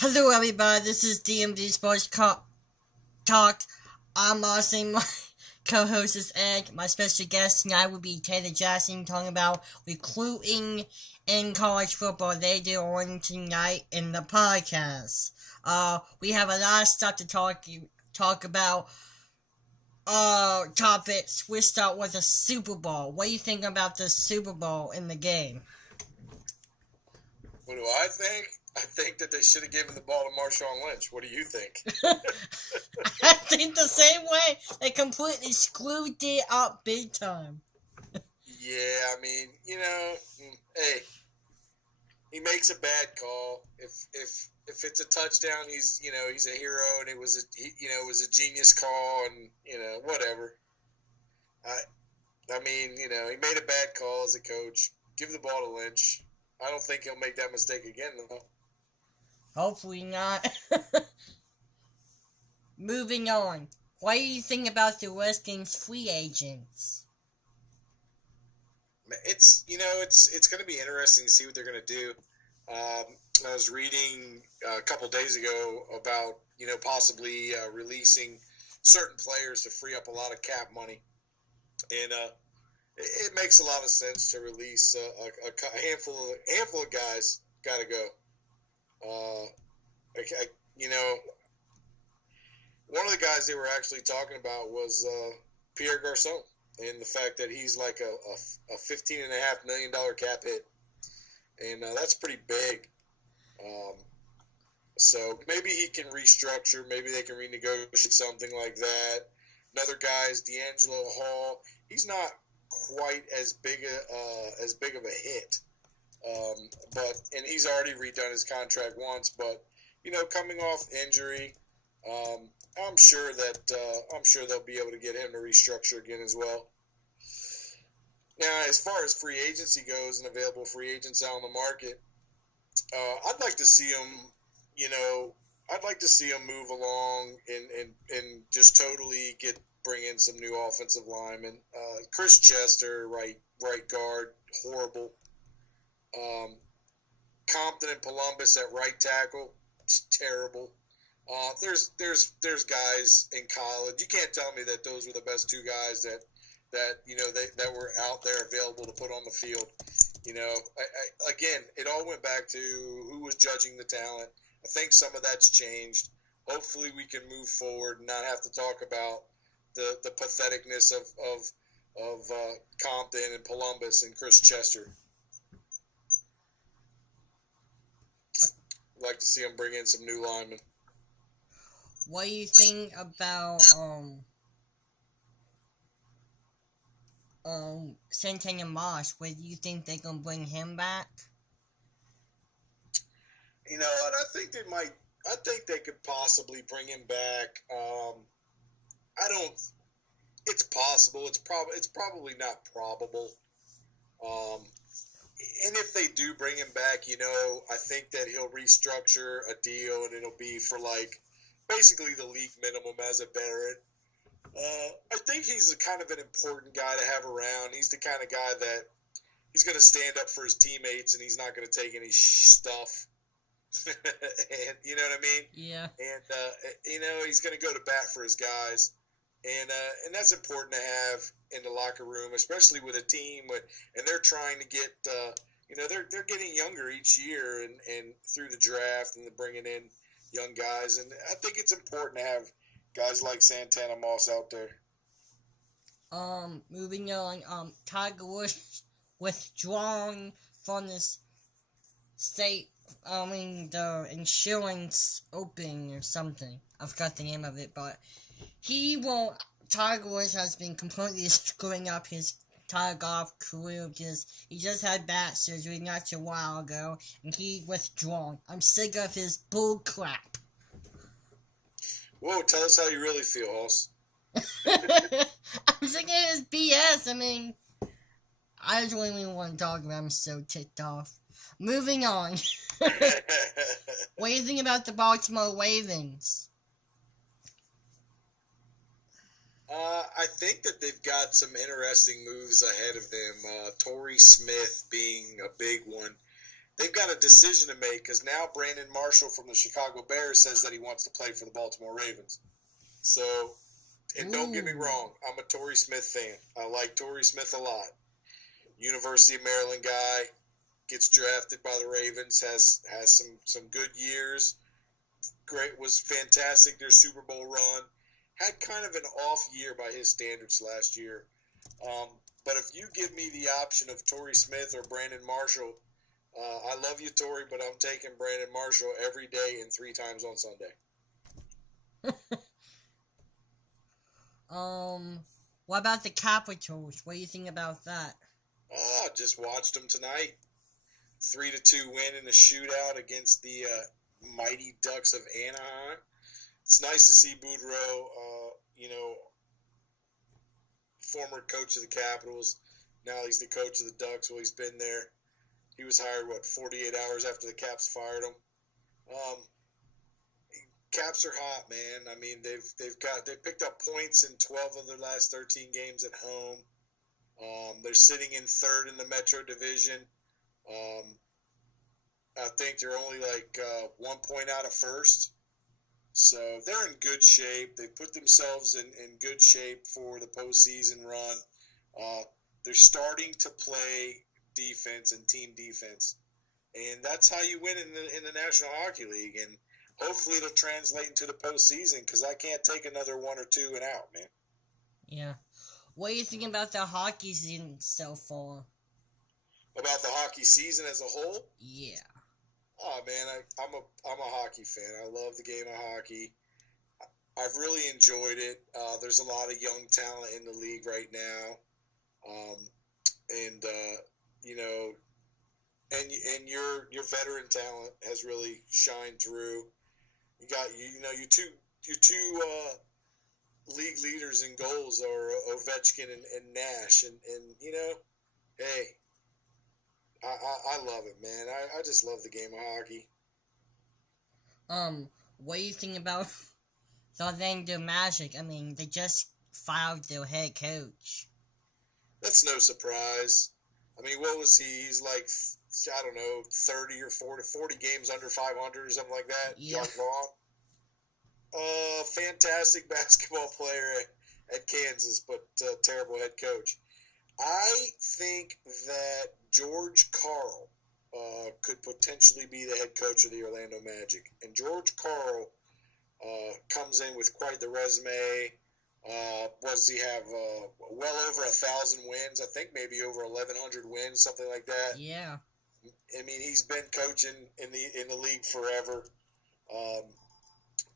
Hello, everybody. This is DMD Sports Talk. I'm Austin. My co-host is Ed. My special guest tonight will be Taylor Jackson, talking about recruiting in college football. They do on tonight in the podcast. We have a lot of stuff to talk about. Topics. We start with the Super Bowl. What do you think about the Super Bowl in the game? What do I think? I think that they should have given the ball to Marshawn Lynch. What do you think? I think the same way. They completely screwed it up big time. Yeah, I mean, hey, he makes a bad call. If it's a touchdown, he's a hero, and it was a genius call, and whatever. I mean, he made a bad call as a coach. Give the ball to Lynch. I don't think he'll make that mistake again, though. Hopefully not. Moving on. What do you think about the Redskins free agents? It's going to be interesting to see what they're going to do. I was reading a couple days ago about possibly releasing certain players to free up a lot of cap money, and it makes a lot of sense to release a handful of guys. Got to go. One of the guys they were actually talking about was Pierre Garcon, and the fact that he's like a $15.5 million cap hit, and that's pretty big. So maybe he can restructure. Maybe they can renegotiate something like that. Another guy is D'Angelo Hall. He's not quite as big of a hit, and he's already redone his contract once. But coming off injury, I'm sure they'll be able to get him to restructure again as well. Now, as far as free agency goes and available free agents out on the market, I'd like to see him. I'd like to see him move along and just totally bring in some new offensive linemen. Chris Chester, right guard, horrible. Compton and Columbus at right tackle, terrible. There's guys in college. You can't tell me that those were the best two guys that that were out there available to put on the field. Again, it all went back to who was judging the talent. I think some of that's changed. Hopefully, we can move forward and not have to talk about the patheticness of Compton and Columbus and Chris Chester. I'd like to see them bring in some new linemen. What do you think about Santana Moss? Where do you think they gonna bring him back? You know what? I think they could possibly bring him back. It's possible. It's probably not probable. And if they do bring him back, I think that he'll restructure a deal, and it'll be for basically the league minimum as a veteran. I think he's a kind of an important guy to have around. He's the kind of guy that he's going to stand up for his teammates, and he's not going to take any stuff. And you know what I mean? Yeah. And he's going to go to bat for his guys, and that's important to have in the locker room, especially with a team and they're trying to get they're getting younger each year and through the draft, and they're bringing in young guys, and I think it's important to have guys like Santana Moss out there. Moving on, Tiger Woods withdrawn from this state. The insurance opening or something. I forgot the name of it, but Tiger Woods has been completely screwing up his entire golf career because he just had back surgery not a while ago, and he withdrawn. I'm sick of his bull crap. Whoa, tell us how you really feel, Hoss. I'm sick of his BS. I just don't even want to talk about him. I'm so ticked off. Moving on. What do you think about the Baltimore Ravens? I think that they've got some interesting moves ahead of them. Torrey Smith being a big one. they've got a decision to make because now Brandon Marshall from the Chicago Bears says that he wants to play for the Baltimore Ravens. So, and don't get me wrong, I'm a Torrey Smith fan. I like Torrey Smith a lot. University of Maryland guy, gets drafted by the Ravens, has some good years. Great, was fantastic their Super Bowl run. Had kind of an off year by his standards last year. But if you give me the option of Torrey Smith or Brandon Marshall, I love you, Torrey, but I'm taking Brandon Marshall every day and 3 times on Sunday. What about the Capitals? What do you think about that? Just watched them tonight. 3-2 win in a shootout against the mighty Ducks of Anaheim. It's nice to see Boudreaux, former coach of the Capitals. Now he's the coach of the Ducks. Well, he's been there. He was hired, 48 hours after the Caps fired him. Caps are hot, man. I mean, they've picked up points in 12 of their last 13 games at home. They're sitting in 3rd in the Metro Division. I think they're only 1 point out of 1st. So they're in good shape. They put themselves in good shape for the postseason run. They're starting to play defense and team defense. And that's how you win in the National Hockey League. And hopefully it'll translate into the postseason because I can't take another 1 or 2 and out, man. Yeah. What do you think about the hockey season so far? About the hockey season as a whole? Yeah. Oh man, I'm a hockey fan. I love the game of hockey. I've really enjoyed it. There's a lot of young talent in the league right now, and your veteran talent has really shined through. You got your two league leaders in goals are Ovechkin and Nash, and hey. I love it, man. I just love the game of hockey. What do you think about the Orlando Magic? I mean, they just fired their head coach. That's no surprise. I mean, what was he? He's 30 or 40 games under 500 or something like that. Yeah. John Vaughn. Fantastic basketball player at Kansas, but terrible head coach. I think that George Karl could potentially be the head coach of the Orlando Magic. And George Karl comes in with quite the resume. What does he have? Well over 1,000 wins. I think maybe over 1,100 wins, something like that. Yeah. I mean, he's been coaching in the league forever.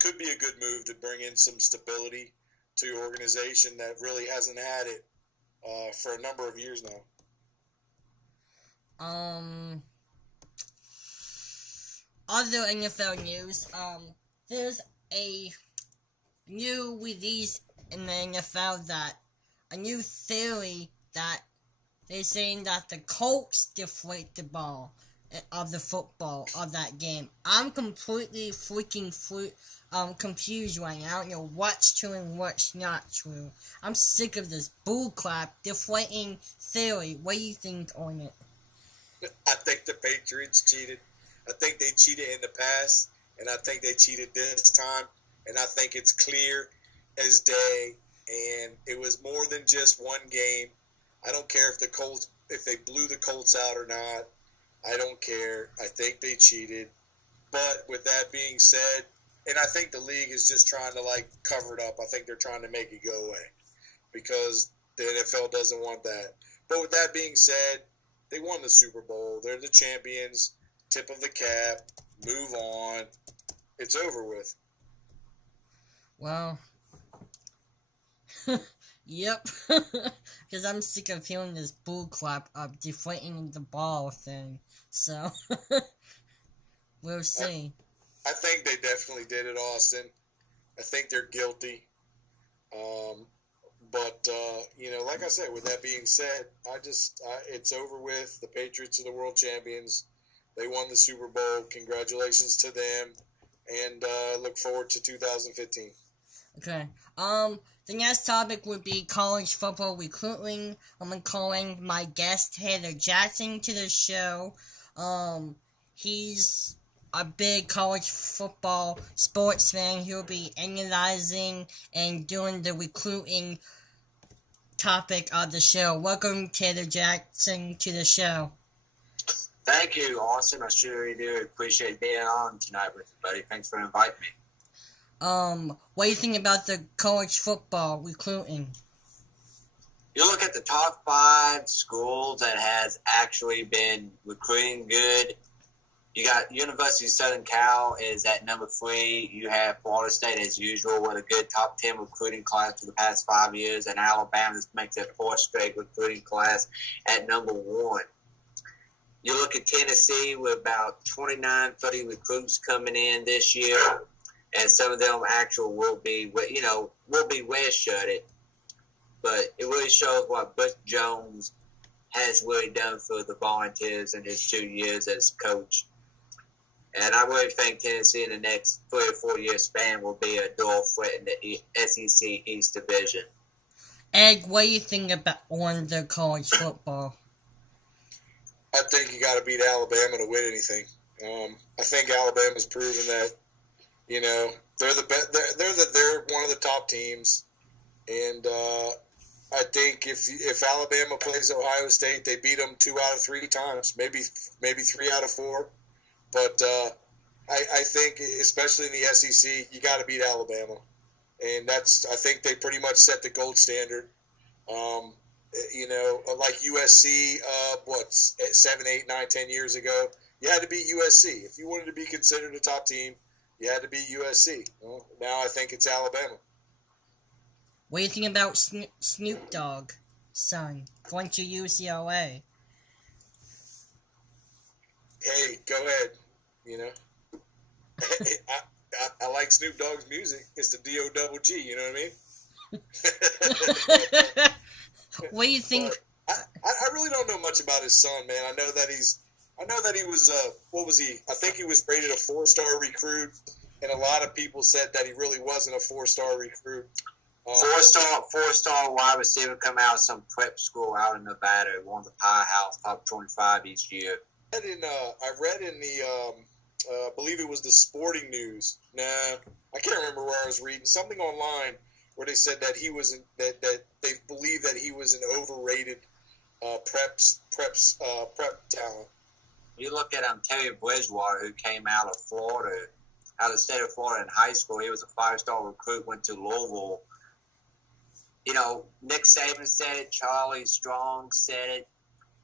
Could be a good move to bring in some stability to your organization that really hasn't had it for a number of years now. Other NFL news, there's a new release in the NFL that a new theory that they're saying that the Colts deflate the ball of the football of that game. I'm completely freaking confused right now. I don't know what's true and what's not true. I'm sick of this bullcrap deflating theory. What do you think on it? I think the Patriots cheated. I think they cheated in the past, and I think they cheated this time. And I think it's clear as day. And it was more than just one game. I don't care if they blew the Colts out or not. I don't care. I think they cheated. But with that being said, and I think the league is just trying to cover it up. I think they're trying to make it go away because the NFL doesn't want that. But with that being said, they won the Super Bowl. They're the champions. Tip of the cap. Move on. It's over with. Well, yep. Because I'm sick of hearing this bullcrap of deflating the ball thing. So, we'll see. I think they definitely did it, Austin. I think they're guilty. But like I said, with that being said, it's over with. The Patriots are the world champions. They won the Super Bowl. Congratulations to them. And look forward to 2015. Okay. The next topic would be college football recruiting. I'm calling my guest Taylor Jackson to the show. he's a big college football sports fan. He'll be analyzing and doing the recruiting topic of the show. Welcome, Taylor Jackson, to the show. Thank you, Austin. I sure do appreciate being on tonight with you, buddy. Thanks for inviting me. What do you think about the college football recruiting? You look at the top 5 schools that has actually been recruiting good. You got University of Southern Cal is at number 3. You have Florida State as usual with a good top 10 recruiting class for the past 5 years, and Alabama makes their 4th straight recruiting class at number 1. You look at Tennessee with about 29, 30 recruits coming in this year, and some of them actually will be redshirted. But it really shows what Butch Jones has really done for the Volunteers in his 2 years as coach. And I really think Tennessee in the next 3 or 4 year span will be a dual threat in the SEC East Division. Ed, what do you think about on the college football? I think you got to beat Alabama to win anything. I think Alabama's proven that, they're they're one of the top teams, and I think if Alabama plays Ohio State, they beat them 2 out of 3 times, maybe 3 out of 4. But I think, especially in the SEC, you got to beat Alabama, and I think they pretty much set the gold standard. Like USC, 7, 8, 9, 10 years ago, you had to beat USC. If you wanted to be considered a top team, you had to beat USC. Well, now I think it's Alabama. What do you think about Snoop Dogg, son, going to UCLA? Hey, go ahead. I like Snoop Dogg's music. It's the D-O-double-G, you know what I mean? What do you think? I really don't know much about his son, man. I know that he was what was he? I think he was rated a 4-star recruit, and a lot of people said that he really wasn't a 4-star recruit. 4-star wide receiver come out of some prep school out in Nevada, won the Powerhouse top 25 each year. I read in the I believe it was the Sporting News. I can't remember where I was reading something online where they said that he was that they believe that he was an overrated prep talent. You look at Terry Bridgewater, who came out of the state of Florida in high school. He was a 5-star recruit, went to Louisville. Nick Saban said it. Charlie Strong said it.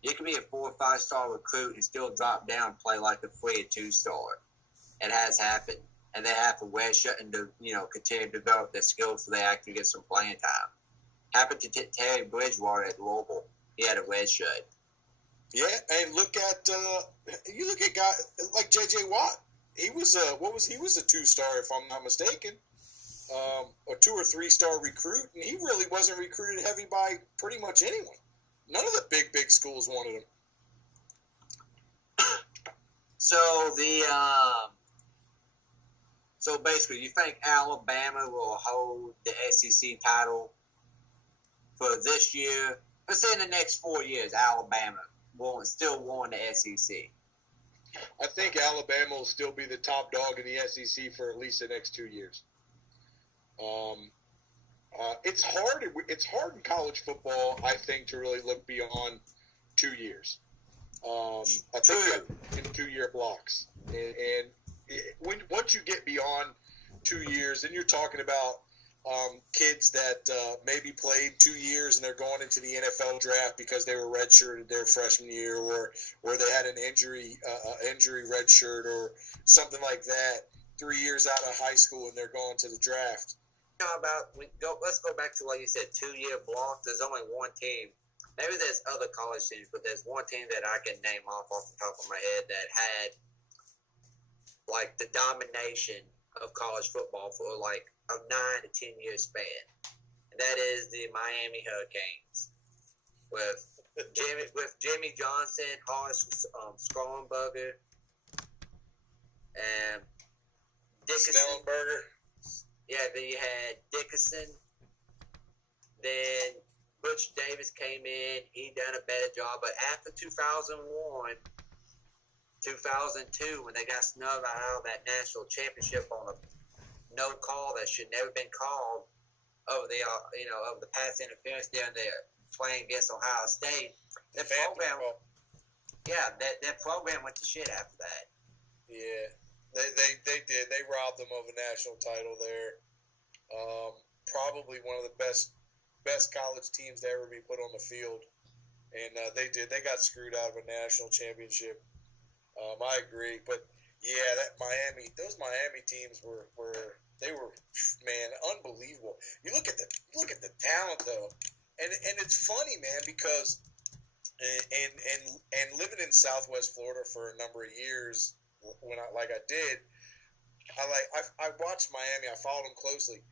You can be a 4 or 5-star recruit and still drop down and play like a 3 or 2-star. It has happened. And they have to redshirt and continue to develop their skills so they actually get some playing time. Happened to Terry Bridgewater at Louisville. He had a redshirt. Yeah, and look at guys like J.J. Watt. He was he was a 2-star if I'm not mistaken, a 2 or 3-star recruit, and he really wasn't recruited heavy by pretty much anyone. None of the big schools wanted him. So basically, you think Alabama will hold the SEC title for this year? Let's say in the next 4 years, Alabama still won the SEC. I think Alabama will still be the top dog in the SEC for at least the next 2 years. It's hard. It's hard in college football, I think, to really look beyond 2 years. I think in 2-year blocks, and once you get beyond 2 years, then you're talking about kids that maybe played 2 years and they're going into the NFL draft because they were redshirted their freshman year, or they had an injury redshirt or something like that. 3 years out of high school and they're going to the draft. Let's go back to what you said, 2-year block. There's only one team. Maybe there's other college teams, but there's one team that I can name off the top of my head that had like the domination of college football for like a 9 to 10 year span. And that is the Miami Hurricanes with Jimmy Johnson, Horace Schellenberger, and Dickinson. Schellenberger. Yeah, then you had Dickinson. Then Butch Davis came in. He done a better job. But after 2001, 2002 when they got snubbed out of that national championship on a no call that should never been called over the over the pass interference during the playing against Ohio State. That program, that program went to shit after that. Yeah, they did. They robbed them of a national title there. Probably one of the best college teams to ever be put on the field, and they did. They got screwed out of a national championship. I agree, but yeah, those Miami teams were man, unbelievable. You look at the talent though, and it's funny, man, because and living in Southwest Florida for a number of years, when I did, I watched Miami. I followed them closely.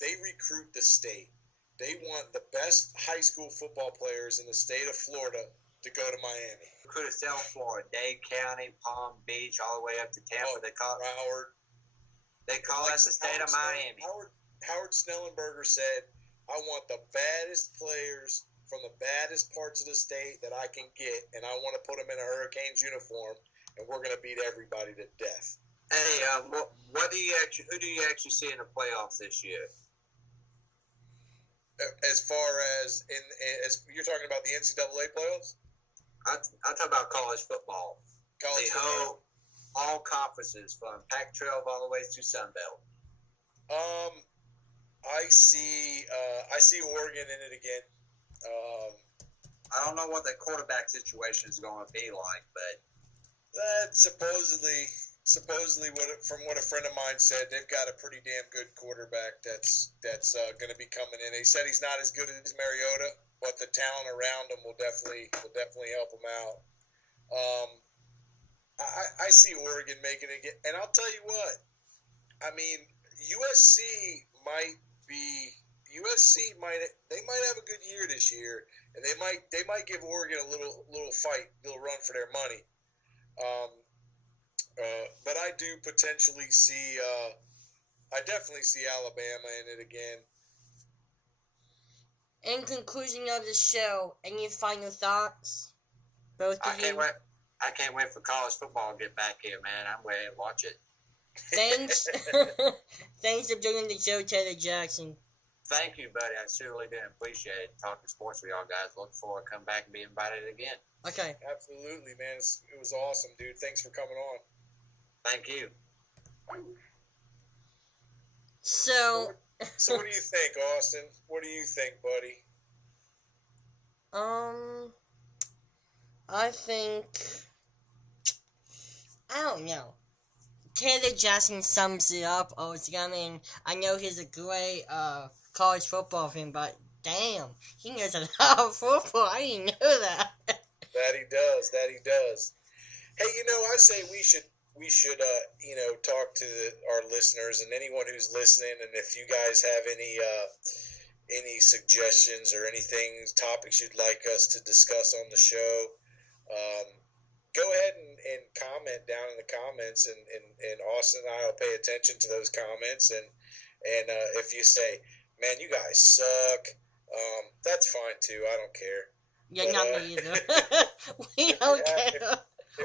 They recruit the state. They want the best high school football players in the state of Florida to go to Miami. Recruit to South Florida, Dade County, Palm Beach, all the way up to Tampa. They call Broward. They call that the state of Miami. Howard Snellenberger said, "I want the baddest players from the baddest parts of the state that I can get, and I want to put them in a Hurricanes uniform, and we're going to beat everybody to death." Hey, who do you actually see in the playoffs this year? As far as as you're talking about the NCAA playoffs, I'm talking about college football. All conferences from Pac-12 all the way to Sun Belt. I see Oregon in it again. I don't know what the quarterback situation is going to be like, but that's supposedly from what a friend of mine said, they've got a pretty damn good quarterback that's going to be coming in. He said he's not as good as Mariota, but the talent around him will definitely help him out. I see Oregon making it, and I'll tell you what. I mean, USC might have a good year this year, and they might give Oregon a little fight, little run for their money. But I do potentially see, I definitely see Alabama in it again. In conclusion of the show, any final thoughts? Both of you? I can't wait for college football to get back here, man. I'm ready to watch it. Thanks. Thanks for doing the show, Taylor Jackson. Thank you, buddy. I certainly did appreciate it. Talking sports with y'all guys. Look forward to come back and be invited again. Okay. Absolutely, man. It was awesome, dude. Thanks for coming on. Thank you. So what do you think, Austin? What do you think, buddy? I think, I don't know. Taylor Jackson sums it up. I mean, I know he's a great college football fan, but damn, he knows a lot of football. I didn't know that. That he does. Hey, I say we should talk to our listeners and anyone who's listening, and if you guys have any suggestions or anything, topics you'd like us to discuss on the show, go ahead and comment down in the comments, and Austin and I will pay attention to those comments, and if you say, man, you guys suck, that's fine too. I don't care. Yeah, not me either. We don't care.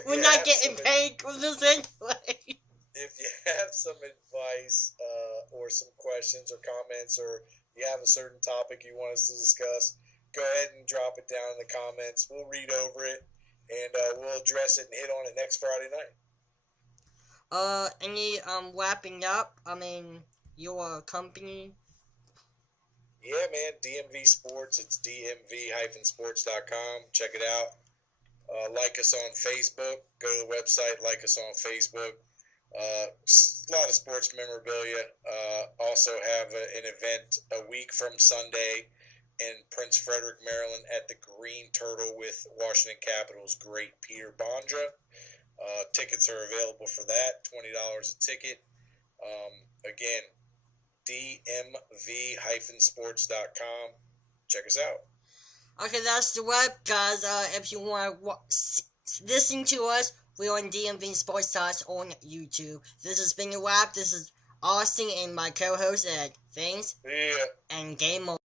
We're not getting paid for this anyway. If you have some advice or some questions or comments, or you have a certain topic you want us to discuss, go ahead and drop it down in the comments. We'll read over it, and we'll address it and hit on it next Friday night. Any wrapping up? I mean, your company? Yeah, man, DMV Sports. It's dmv-sports.com. Check it out. Like us on Facebook. Go to the website, like us on Facebook. A lot of sports memorabilia. Also have an event a week from Sunday in Prince Frederick, Maryland at the Green Turtle with Washington Capitals great Peter Bondra. Tickets are available for that, $20 a ticket. Again, dmv-sports.com. Check us out. Okay, that's the web, guys. If you want to listen to us, we're on DMV Sports Talks on YouTube. This has been a wrap. This is Austin and my co-host Ed. Thanks. Yeah. And game over.